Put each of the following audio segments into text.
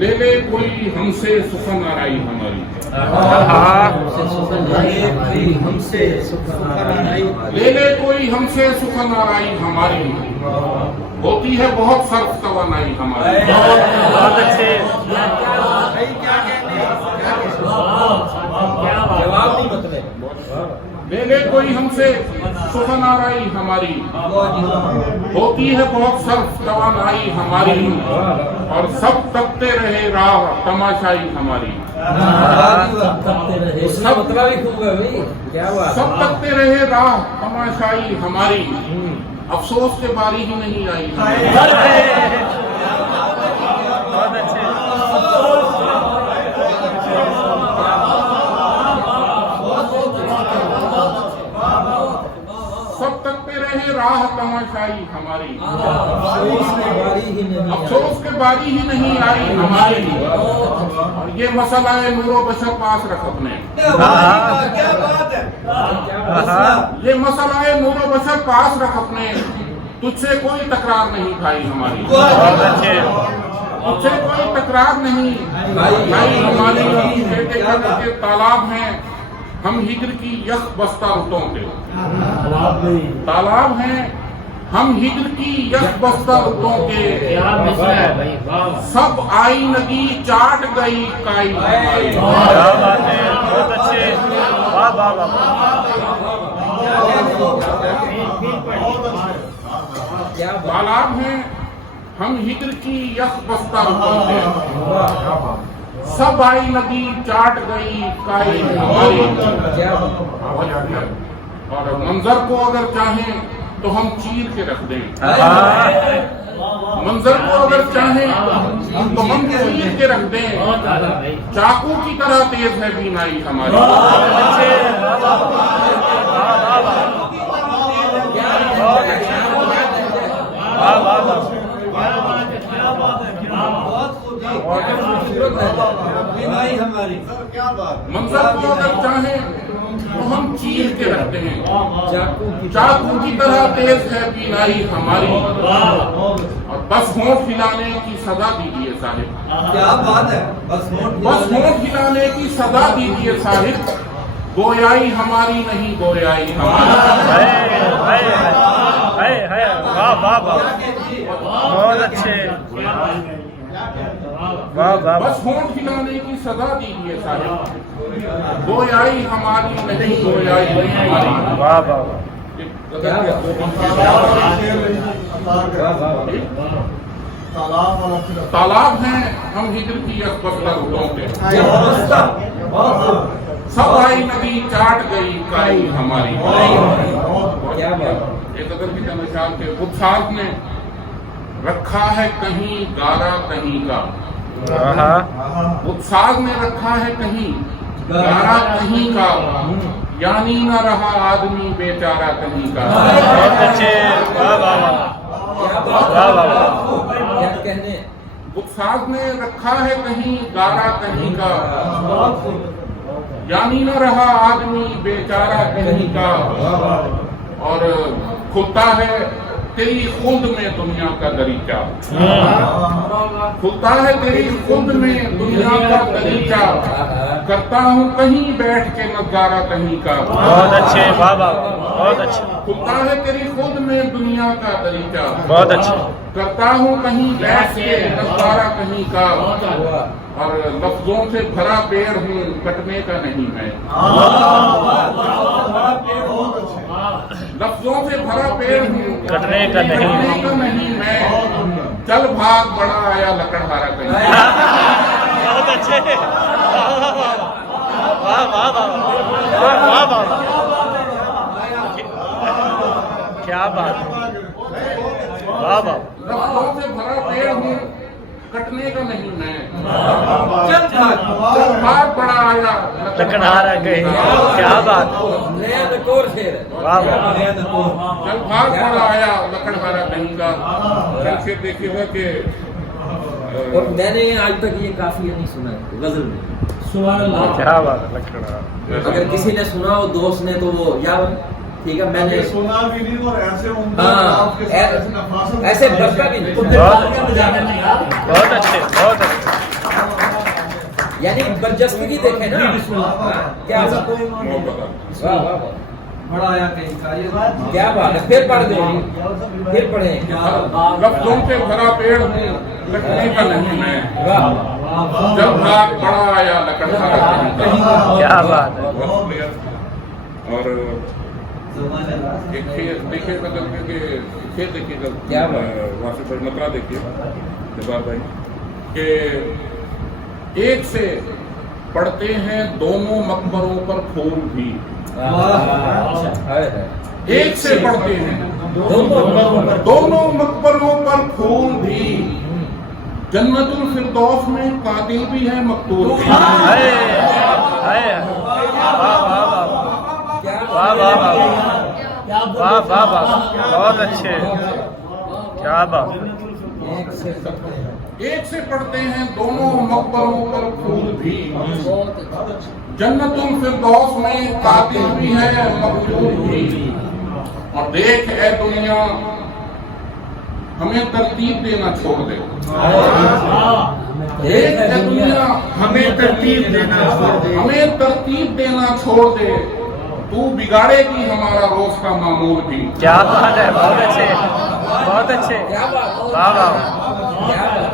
ले ले कोई हमसे सुखन आराई हमारी, हमसे ले ले कोई हमसे सुखन आराई हमारी, होती है बहुत सर्फ तवानाई हमारी। बहुत अच्छे। जवाब नहीं मतलब ले ले कोई हमसे सुखन आराई हमारी, होती है बहुत सर्फ तवानाई हमारी, और सब तकते रहे राह तमाशाई हमारी। उसका मतलब ही खूब है भाई, क्या बात। सब तकते रहे राह तमाशाई हमारी, अफसोस के बारी ही नहीं आई हमारी। बहुत अच्छे। सब तकते रहे राह तमाशाई हमारी, अफसोस अफसोस के बारी ही नहीं आई हमारी, और ये मसला है नूरो बशर पास रख अपने, ये मसला है नूरो बशर पास रख अपने, तुझसे कोई तकरार नहीं भाई हमारी। बहुत अच्छे। तुझसे कोई तकरार नहीं भाई हमारी, बेटे के तालाब हैं हम हिजर की यख बस्ता रुतों के, तालाब हैं हम हिजर की यख बस्ता रुतों के, सब आई नदी चाट गई काई हमारी। क्या बात है, बहुत अच्छे। वाह वाह वाह। तालाब हैं हम हिजर की यख बस्ता रुतों के, सब आई नदी चाट गई काई हमारी। और मंजर को अगर चाहें तो हम चीर के रख दें, मंजर को अगर चाहें तो हम चीर के रख दें, चाकू की तरह तेज है बीनाई हमारी। मंजर को अगर चाहें तो हम चीर के रखते हैं, चाकू की तरह तेज है बीनाई हमारी, और बस होंठ हिलाने की सजा दीजिए साहिब। क्या बात है, बस होंठ हिलाने की सजा दीजिए साहिब, गोयाई हमारी नहीं गोयाई हमारी। वाह वाह वाह, बहुत अच्छे। वाह वाह। बस होंठ हिलाने की सजा दीजिए साहिब, गोयाई हमारी नहीं गोयाई हमारी। वाह वाह वाह। तालाब हैं हम हिजर की यख बस्ता रुतों के, सब आई नदी चाट गई काई हमारी। एक अगर भी मिसाल के बुद्ध साहब ने रखा है कहीं गारा कहीं का, बुद्ध साहब ने रखा है कहीं गारा कहीं का, यानी न रहा आदमी बेचारा कहीं का। बहुत अच्छे। वाह वाह वाह। क्या कहने, बुद्ध साहब ने रखा है कहीं गारा कहीं का, यानी न रहा आदमी बेचारा कहीं का, और खुलता है तेरी खुद में दुनिया का दरीचा, खुलता है तेरी खुद में दुनिया का दरीचा, करता हूँ कहीं बैठ के नजारा कहीं का। बहुत अच्छे। वाह वाह, बहुत अच्छे। खुलता है तेरी खुद में दुनिया का दरीचा, बहुत अच्छे। करता हूँ कहीं बैठ के नजारा कहीं का, और लफ्जों से भरा पेड़ हूँ कटने का नहीं मैं, लफ्जों से भरा पेड़ हूँ कटने का नहीं मैं, चल भाग बड़ा आया लकड़हारा कहीं। बहुत अच्छे। वाह वाह वाह वाह वाह। क्या बात। वाह वाह। लफ्जों से भरा पेड़ हूँ कटने का नहीं मैं, चल भाग बड़ा आया लकड़हारा कहीं। क्या बात। नया नकोर शेर है। वाह वाह। चल भाग बड़ा आया लकड़हारा कहीं का। फिर देखिएगा कि और मैंने आज तक ये काफिया नहीं सुना है गजल में। क्या बात है, लकड़हारा। अगर किसी ने सुना हो दोस्त ने तो वो यार ठीक है, मैंने सुना भी नहीं और ऐसे ऐसे भटका भी नहीं। बहुत अच्छे, बहुत अच्छे। यानी बर्जस्ती देखे ना। क्या बात, मोहब्बत। वाह वाह वाह, बड़ा आया कहीं का ये बात। क्या बात है। फिर पढ़ दे, फिर पढ़े। लफ्जों से भरा पेड़ हूँ, लकड़ी का नहीं मैं। वाह, जब भाग बड़ा आया लकड़हारा कहीं का। क्या बात है। बहुत क्लियर। और एक शेर देखिए बदल के शेर देखिएगा, क्या बात? वासिफ भाई मतला देखिए जवाब भाई कि एक से पड़ते हैं दोनों मकबरों पर फूल भी। एक से पड़ते हैं दोनों मकबरों पर फूल भी। जन्नतुल फिरदौस में कातिल भी है मकतूल भी। हाय हाय, वाह वाह वाह, वाह वाह वाह, वाह वाह वाह, बहुत अच्छे, क्या बात। एक से पड़ते हैं दोनों मकबरों पर फूल भी। जन्नतुल फिरदौस में कातिल भी है मकतूल भी। और देख ए दुनिया हमें तरतीब देना छोड़ दे। देख ए दुनिया हमें तरतीब देना छोड़ दे। हमें तरतीब देना छोड़ दे। तू बिगाड़ेगी हमारा रोज का मामूल भी। क्या बात है, बहुत अच्छे, बहुत अच्छे, क्या बात, वाह वाह क्या बात।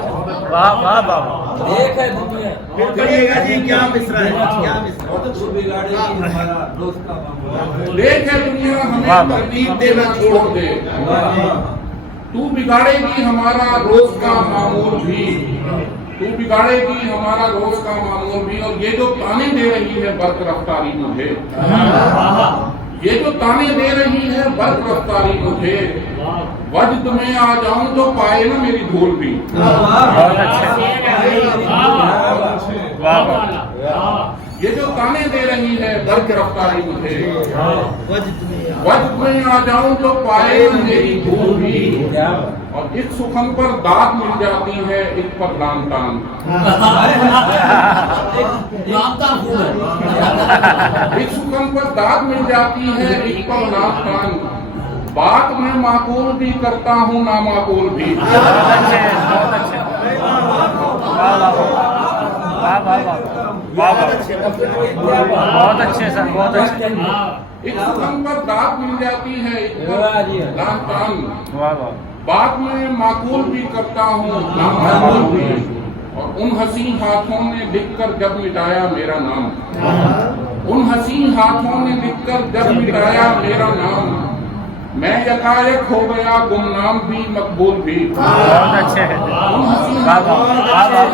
वाह वाह वाह, देख है दुनिया, करिएगा जी, क्या मिश्रा है, क्या मिश्रा है। तो बिगाड़ेगी हमारा दोस्त का मामला। देख ए दुनिया वाह, हमें वाह। तरतीब देना छोड़ दे। तू बिगाड़ेगी हमारा रोज का मामूल भी। तू बिगाड़ेगी हमारा रोज का मामूल भी। और ये जो ताने दे रही है बर्क रफ्तारी मुझे, ये जो ताने दे रही है बर्क रफ्तारी मुझे, वजद में आ जाऊं तो पाए ना मेरी धूल भी। बहुत अच्छे, वाह वाह, ये जो ताने दे रही है बर्क रफ्तारी मुझे, वजद में आ जाऊं तो पाए ना मेरी धूल भी। क्या बात। और इस सुखम पर दाद मिल जाती है, इस पर लान तान। इस सुखम पर दाद मिल जाती है, इस पर लान तान। बात मैं माकूल भी करता हूँ नामाकूल भी। बहुत अच्छे, बहुत अच्छे, वाह वाह वाह वाह वाह, वाह वाह, बहुत अच्छे सर, बहुत अच्छे, इस सुखम पर दाद मिल जाती है, इस पर लान तान। वाह वाह, बात मैं माकूल भी करता हूँ नामाकूल भी। और उन हसी हाथों ने लिखकर जब मिटाया मेरा नाम, उन हसी हाथों ने लिखकर जब मिटाया मेरा नाम, मैं यकायक हो गया गुमनाम भी मकबूल भी। बहुत अच्छे, उन हसी वाह वाह वाह वाह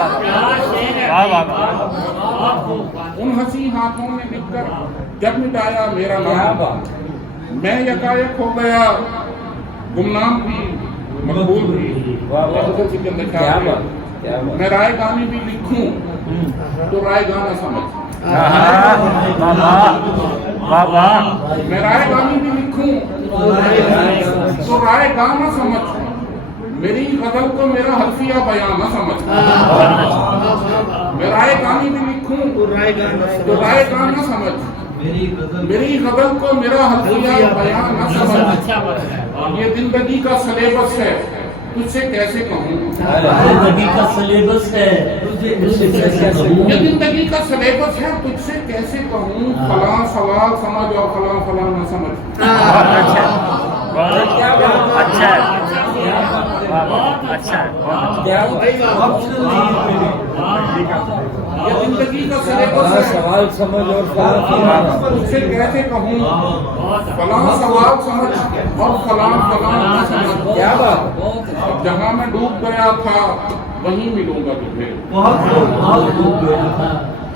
वाह वाह, उन हसी हाथों ने लिखकर जब मिटाया मेरा क्या नाम, बात। मैं यकायक हो गया गुमनाम भी मकबूल भी। वाह वाह, क्या बात, क्या बात। मैं राय गाने भी लिखूं तो राय गाना समझ। वाह वाह वाह, मैं राय गाने भी लिखूं तो राय गाना समझ। मेरी गजल को मेरा हल्फिया बयान न समझ। मैं राय गाने भी लिखूं तो राय गाना समझ। मेरी गजल को मेरा हल्फिया बयान न समझ। ये जिंदगी का सिलेबस है, तुझसे कैसे कहूँ। जिंदगी का सिलेबस है, ये जिंदगी का सिलेबस है, तुझसे कैसे कहूँ। फलां सवाल समझ और फलां फलां न समझ। बहुत अच्छे, बहुत अच्छा है, वाह वाह, अच्छा है, बहुत क्या बात। ये जिंदगी का सिलेबस है, सवाल समझ और फलां तुझसे कैसे कहूँ। फलां सवाल समझ और फलां फलां न समझ। क्या बात। अब जहाँ मैं डूब गया था वहीं मिलूंगा तुझे।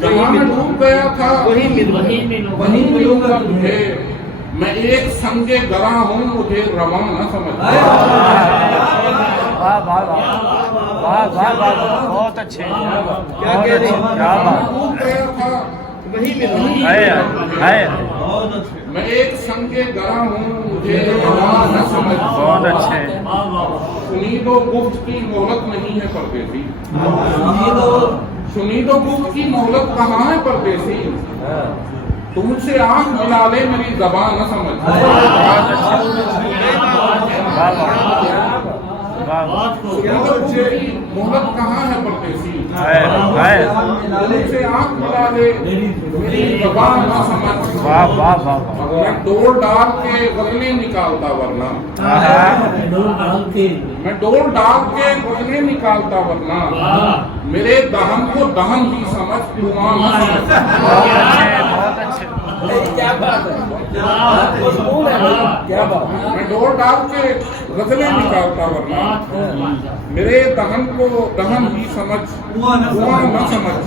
जहाँ मैं डूब गया था वहीं मिलूंगा तुझे। मैं एक संगे गरा हूँ, मुझे रवा न समझ। वाह वाह वाह वाह वाह वाह, बहुत अच्छे, क्या बात, डूब गया था वहीं मिलूंगा। है है, मैं एक संगे गरा हूँ, मुझे रवा न समझ। बहुत अच्छे, सुनीदो गुफ्त की मोहलत नहीं है परदेसी। सुनीदो गुफ्त की मोहलत कहाँ है परदेसी। तुमसे आंख मिला ले मेरी जबान न समझ। वाह वाह वाह वाह, सुनीदो गुफ्त की मोहब्बत कहाँ है परदेसी, हाय उनसे आंख मिला ले मेरी जबान न समझ। वाह वाह वाह मैं डोल डाल के गजलें निकालता वरना, वाह डोल डाल के मैं डोल डाल के गजलें निकालता वरना, मेरे दहन को दहन ही समझ धुआं न समझ। बहुत अच्छे क्या बात है, मजबूर है भाई, क्या बात है। मैं डोल डाल के गजलें निकालता वरना, मेरे दहन को दहन ही समझ धुआं न समझ।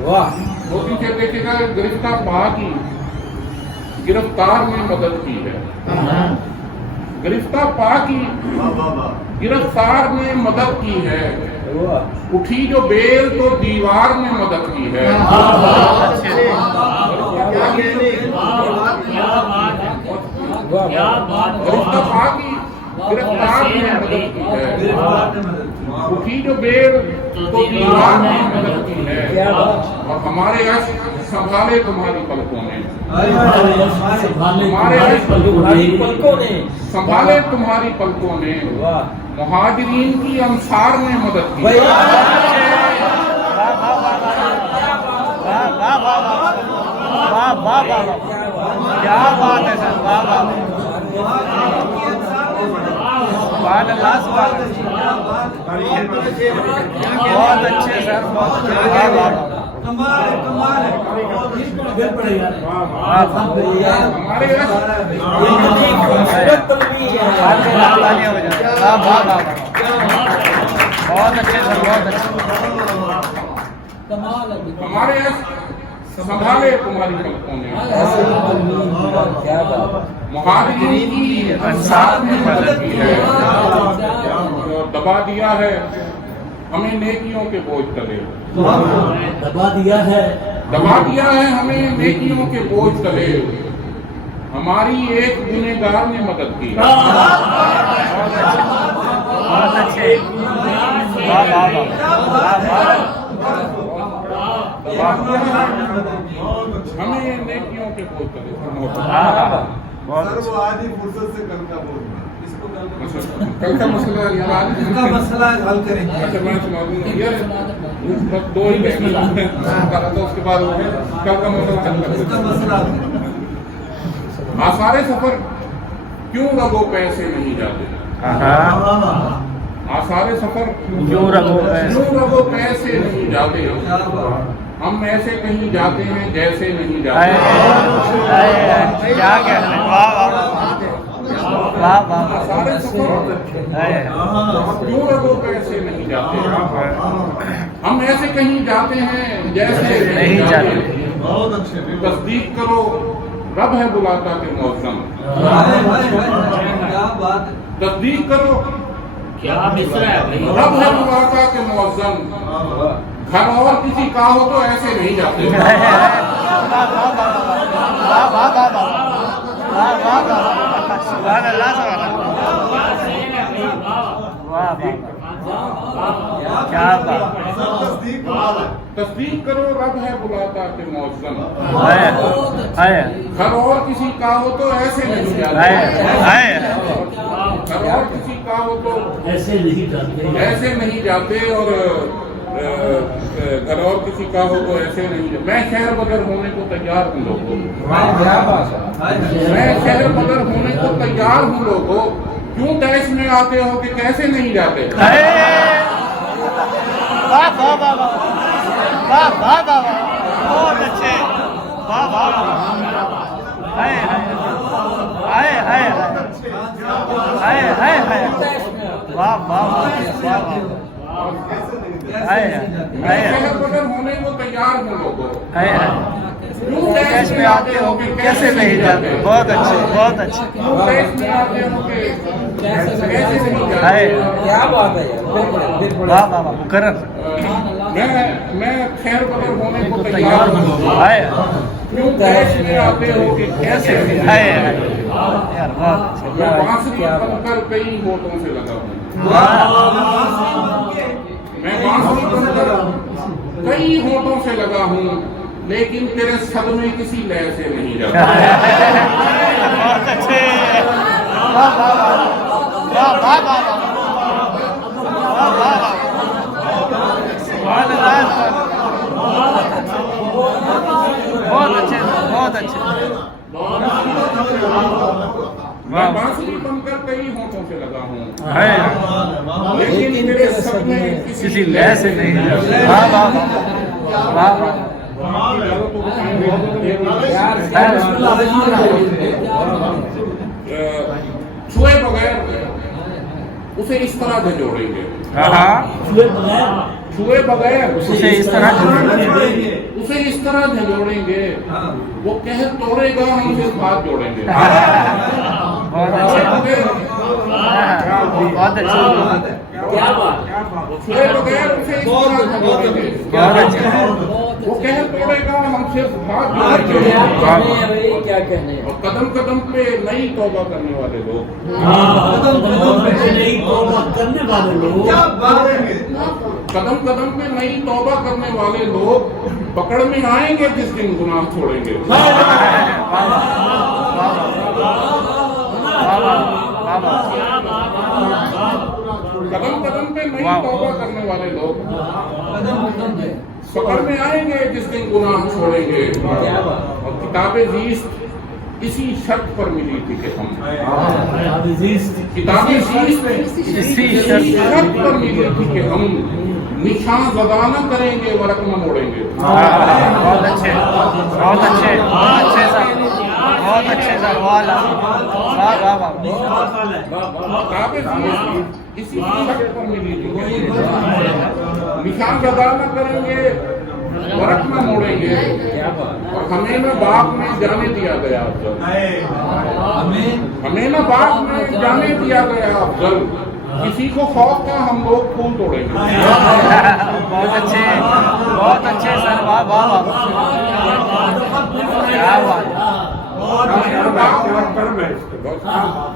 वाह, वो पीछे देखिएगा, गिरफ्तार पा की गिरफ्तार ने मदद की है, गिरफ्तार पा की गिरफ्तार ने मदद की है, वाह, उठी जो बेल तो दीवार ने मदद की है। क्या बात गिरफ्तार पा की गिरफ्तार ने मदद की है, उठी जो बेल तो दीवार ने मदद की है। और हमारे यश संभाले तुम्हारी पलकों ने, तुम्हारे पलकों ने, संभाले तुम्हारी पलकों ने, वाह, मुहाजिरीन की अंसार ने मदद की। वाह वाह वाह वाह, क्या बात है सर, वाह वाह अल्लाह, बहुत अच्छे सर, बहुत अच्छे, वाह वाह हमारे यश खूबसूरत तलवीर है। बहुत अच्छे सर, बहुत अच्छे। हमारे यश संभाले तुम्हारी पलकों ने, क्या बात, मुहाजिरीन की अंसार ने मदद की है। और दबा दिया है हमें नेकियों के बोझ तले, दबा दिया है हमें नेकियों के बोझ तले, हमारी एक गुनहगार ने मदद की। बहुत अच्छे, वाह वाह वाह, हमें नेकियों के बोझ तले। बहुत सर वो आज ही फुर्सत से कल का बोलना, इसको कल का मसला यार इसका मसला हल करेंगे। अच्छा मैं सुना दूंगा यार, बस 2 ही करा था, उसके बाद कल का मसला हल कर इसका देंगे। मसला आसारे सफर क्यों रगो पैसे नहीं जाते, आसारे सफर क्यों रगो पैसे नहीं जाते, हम ऐसे कहीं जाते हैं जैसे नहीं क्या जाते। कह रहे हैं, वाह वाह वाह आसारे सफर क्यों रगो पैसे नहीं जाते, हम ऐसे कहीं जाते हैं जैसे नहीं जाते। बहुत अच्छे, तस्दीक करो रब है बुलाता के मौसम, क्या बात, तस्दीक करो क्या मिसरा है भाई, रब है बुलाता के मौसम, घर और किसी का हो तो ऐसे नहीं जाते। क्या बात, तस्दीक करो रब है बुलाता के मौसम, घर और किसी का हो तो ऐसे नहीं जाते, घर और किसी का हो तो ऐसे नहीं जाते। और घर और किसी का हो तो ऐसे नहीं जाते। मैं शहर बदर होने को तैयार हूँ लोगों, मैं शहर बदर होने को तैयार हूँ लोगों, क्यों देश में आते हो कि कैसे नहीं जाते। बहुत अच्छे, वाह वाह वाह वाह मैं शहर बदर होने को तैयार हूँ लोगों, क्यों देश में आते हो कि कैसे नहीं जाते। बहुत अच्छे, बहुत अच्छे, क्यों देश में आते हो कि कैसे नहीं जाते। क्या बात है यार, बिल्कुल वाह वाह वाह, मुकर्रर मैं खैर बदर होने को तैयार हूँ, क्यों देश में आते हो कि कैसे नहीं जाते। यार बहुत अच्छे, मैं बांसुरी बनकर कई होठों से लगा हूँ, मैं बांसुरी बनकर कई होठों से लगा हूँ, लेकिन तेरे सदमे किसी लय से नहीं जाते। बहुत अच्छे, वाह वाह वाह वाह वाह वाह वाह वाह बहुत अच्छे बहुत अच्छे। मैं बांसुरी बनकर कई होठों से लगा हूँ, है लेकिन मेरे सब में किसी लय से नहीं। वाह वाह वाह वाह। छुए बगैर उसे इस तरह झंझोड़ेंगे, हाँ छुए बगैर उसे इस तरह उसे इस तरह झंझोड़ेंगे, वो कह तोड़ेगा हम सिर्फ हाथ जोड़ेंगे। बहुत अच्छे बहुत अच्छे क्या बात। छुए बगैर उसे इस तरह झंझोड़ेंगे, बहुत अच्छे। वो कह तोड़ेगा हम सिर्फ हाथ क्या जोड़ेंगे। कहने हैं भाई, क्या कहने हैं। और कदम कदम पे नई तौबा करने वाले लोग, नहीं तौबा करने वाले लोग क्या बात है। कदम कदम पे नई तौबा करने वाले लोग पकड़ में आएंगे जिस दिन गुनाह छोड़ेंगे। कदम कदम पे नई तौबा करने वाले लोग पकड़ में आएंगे जिस दिन गुनाह छोड़ेंगे। और किताबे जीस्त इसी शर्त पर मिली थी कि हम किताबे जीस्त इसी शर्त पर मिली थी कि हम निशान ज़दा न करेंगे व रकम मोड़ेंगे। बहुत अच्छे बहुत अच्छे बहुत अच्छे सर बहुत अच्छे सर। वाह वाह वाह वाह। किताबे जीस्त इसी शर्त पर मिली थी कि निशान ज़दा न करेंगे वर्क में मोड़ेंगे। और हमें न बाग में जाने दिया गया अफजल, हमें न बाग में जाने दिया गया अफजल, किसी को खौफ था हम लोग फूल तोड़ेंगे। बहुत अच्छे सर। वाह वाह वाह। क्या बात।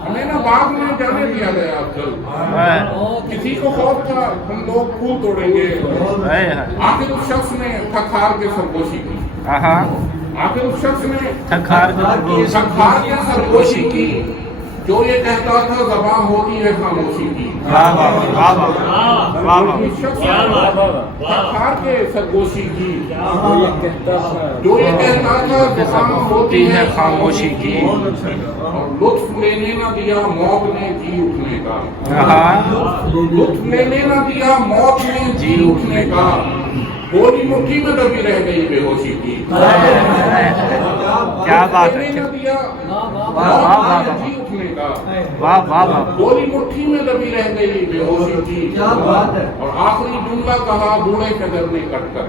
हमें ना बाग में जाने दिया गया अफजल, किसी को खौफ था हम लोग फूल तोड़ेंगे। आखिर उस शख्स ने थकार के सरगोशी की, आखिर उस शख्स ने थकार के सरगोशी की, जो ये कहता था ज़बान होती है खामोशी की। वाह वाह वाह वाह। उस शख्स ने थकार के सरगोशी की, जो ये कहता था ज़बान होती है खामोशी की। और लुत्फ लेने न दिया मौत ने जी उठने का, लुत्फ लेने न दिया मौत ने जी उठने का, गोली मुट्ठी में दबी रह गई बेहोशी की। क्या बात है। लेने न दिया वाह वाह वाह जी उठने का, वाह वाह वाह। गोली मुट्ठी में दबी रह गई बेहोशी की। और आखिरी जुमला कहा बूढ़े कदर ने कटकर,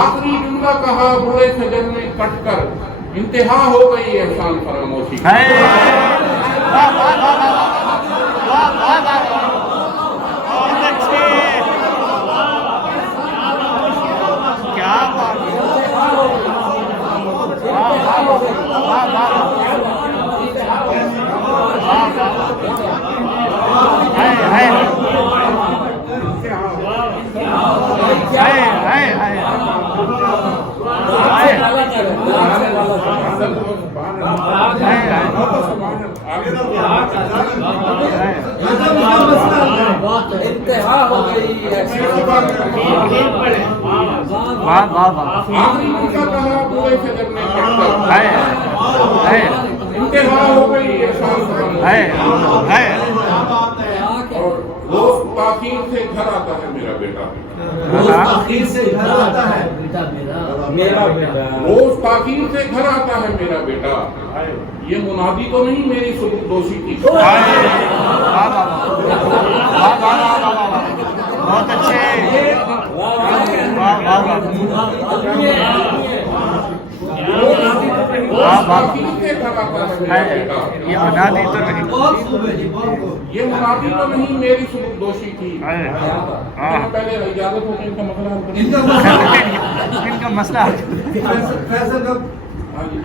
आखिरी जुमला कहा बूढ़े सजन ने कटकर, इंतहा हो गई एहसान फरामोशी की। वाह वाह वाह वाह वाह वाह वाह। बहुत अच्छे। क्या बात। वाह वाह वाह वाह। इंतहा हो गई। वाह वाह वाह। आखिरी जुमला कहा बूढ़े सजन ने कटकर, है इंतहा हो गई एहसान फरामोशी की। और रोज ताकीर से घर आता है मेरा बेटा, आखिर से घर आता है बेटा मेरा रोज ताकीर से घर आता है मेरा बेटा। ये मुनादी तो नहीं मेरी सुबह दोषी की। वाह वाह वाह वाह। बहुत अच्छे। वाह वाह वाह। रोज ताकीर से घर आता है मेरा बेटा। ये मुनादी तो नहीं। ये मुनादी तो नहीं मेरी सुबह दोषी की। पहले इजाजत हो इनका मसला हल करें। इनका मसला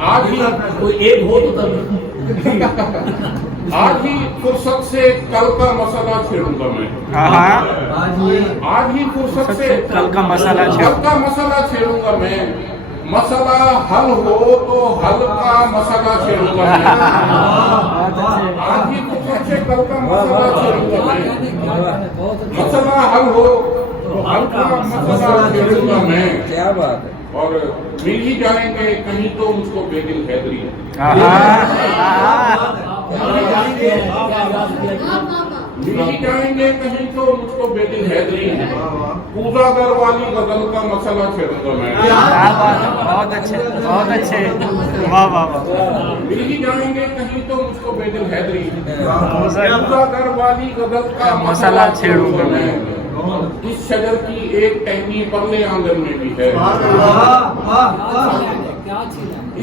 आज ही कोई एक हो तो तब आज ही फुर्सत से कल का मसला छेड़ूंगा मैं। आज ही फुर्सत से कल का मसला छेड़ूंगा मैं। मसला हल हो तो हल का मसला छेड़ूंगा मैं। आज ही कुछ अच्छे कल का मसला छेड़ूंगा मैं। मसला हल हो तो हल का मसला छेड़ूंगा मैं। क्या बात है। और मिल ही जाएंगे कहीं तो मुझको बेदिल हैदरी। मिल ही जाएंगे कहीं तो मुझको बेदिल हैदरी। पूजागर वाली गजल का मसला छेड़ूंगा मैं। बहुत अच्छे, बहुत अच्छे। वाह वाह वाह। मिल ही जाएंगे कहीं तो मुझको बेदिल हैदरी। पूजागर वाली गजल का मसला छेड़ूंगा मैं। इस शजर की एक टहनी परले आंगन में भी है।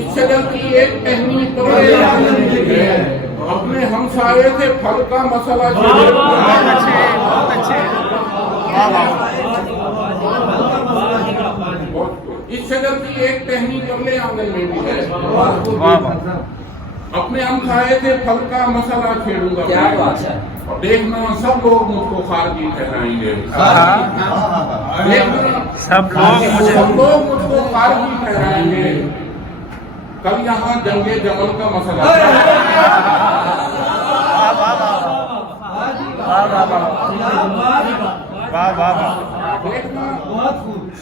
इस शजर की एक टहनी परले आंगन में भी है। अपने हमसाये से फल का मसला छेड़ूंगा। बहुत अच्छे, बहुत अच्छे। वाह वाह। इस शजर की एक टहनी परले आंगन में भी है। वाह वाह। अपने हमसाये से फल का मसला छेड़ूंगा क्या मैं। बात है। और देखना सब लोग मुझको खारजी ठहराएंगे। देखना सब लोग मुझको खारजी ठहराएंगे। कल यहाँ जंगे जमल का मसला देखना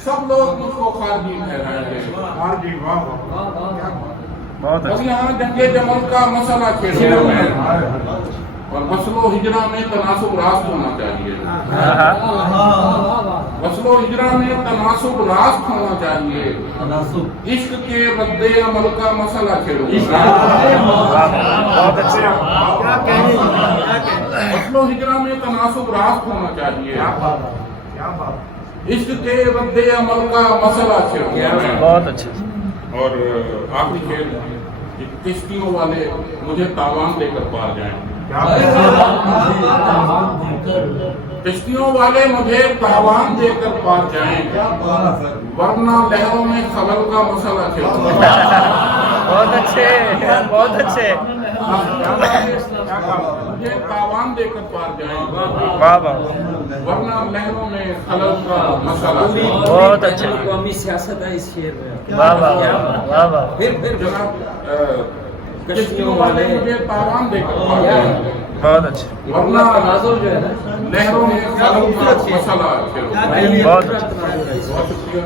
सब लोग मुझको खारजी ठहराएंगे। कल यहाँ जंगे जमल का मसला छेड़ूंगा मैं। और फसलो हिजरा में तनासुब रास्त होना चाहिए। फसलो हिजरा में तनासुब रास्त होना चाहिए। इश्क के रद्दे अमल का मसला छेड़ूंगा। बहुत अच्छे। फसलो हिजरा में तनासुब रास्त होना चाहिए। इश्क के रद्दे अमल का मसला छेड़ूंगा। बहुत अच्छे। और आखिरी खेल, किश्तियों वाले मुझे तावान देकर पार जाएं। किश्तियों वाले मुझे तावान देकर पार जाएं, वरना लहरों में खलल का मसला छेड़ूंगा। बहुत अच्छे, बहुत अच्छे। मुझे तावान देकर पार जाएं, वाह वाह। वरना लहरों में खलल का मसला छेड़ूंगा। बहुत अच्छे। कौमी सियासत है इस शेर में। वाह वाह वाह वाह। फिर जनाब किश्तियों वाले मुझे तावान देकर पार जाएं, बहुत अच्छे। वरना तनाजुर जो है ना, लहरों में खलल का मसला छेड़ूंगा। बहुत अच्छे। बहुत शुक्रिया।